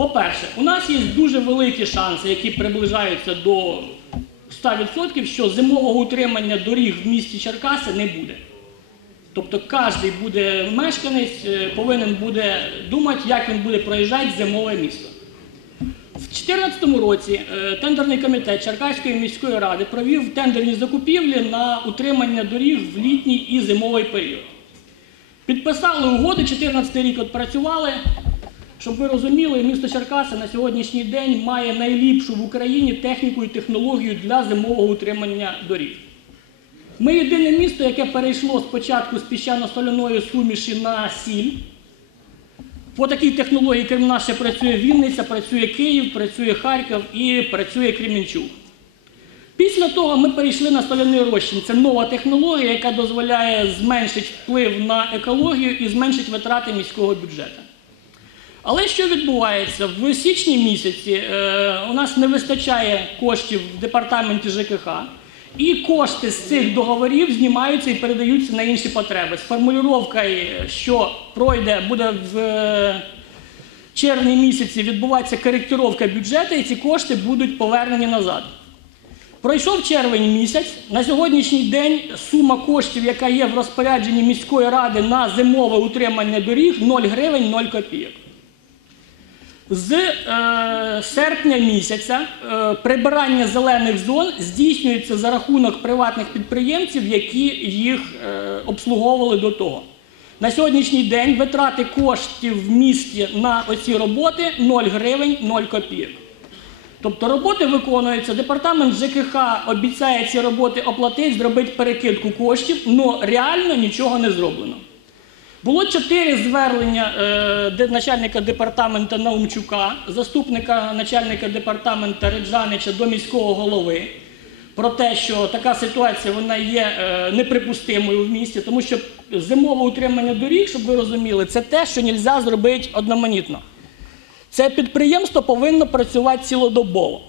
По-перше, у нас є дуже великі шанси, які приближаються до 100%, що зимового утримання доріг в місті Черкаси не буде. Тобто кожен буде мешканець е, повинен буде думати, як він буде проїжджати зимове місто. В 2014 році е, тендерний комітет Черкаської міської ради провів тендерні закупівлі на утримання доріг в літній і зимовий період. Підписали угоди, 14 рік відпрацювали. Щоб ви розуміли, місто Черкаси на сьогоднішній день має найліпшу в Україні техніку і технологію для зимового утримання доріг. Ми єдине місто, яке перейшло спочатку з піщано-соляної суміші на сіль. По такій технології, крім нас, ще працює Вінниця, працює Київ, працює Харків і працює Кремінчук. Після того ми перейшли на соляний розчин. Це нова технологія, яка дозволяє зменшити вплив на екологію і зменшити витрати міського бюджету. Але що відбувається? В січні місяці е, у нас не вистачає коштів в департаменті ЖКХ, і кошти з цих договорів знімаються і передаються на інші потреби. З формулювання, що пройде, буде в е, червні місяці відбуватися коректировка бюджету, і ці кошти будуть повернені назад. Пройшов червень місяць. На сьогоднішній день сума коштів, яка є в розпорядженні міської ради на зимове утримання доріг 0 гривень 0 копійок. З е, серпня місяця е, прибирання зелених зон здійснюється за рахунок приватних підприємців, які їх е, обслуговували до того. На сьогоднішній день витрати коштів в місті на оці роботи 0 гривень 0 копійок. Тобто роботи виконуються, департамент ЖКХ обіцяє ці роботи оплатити, зробити перекидку коштів, але реально нічого не зроблено. Було чотири звернення е, начальника департаменту Наумчука, заступника начальника департаменту Реджанича до міського голови про те, що така ситуація вона є е, неприпустимою в місті, тому що зимове утримання доріг, щоб ви розуміли, це те, що не можна зробити одноманітно. Це підприємство повинно працювати цілодобово.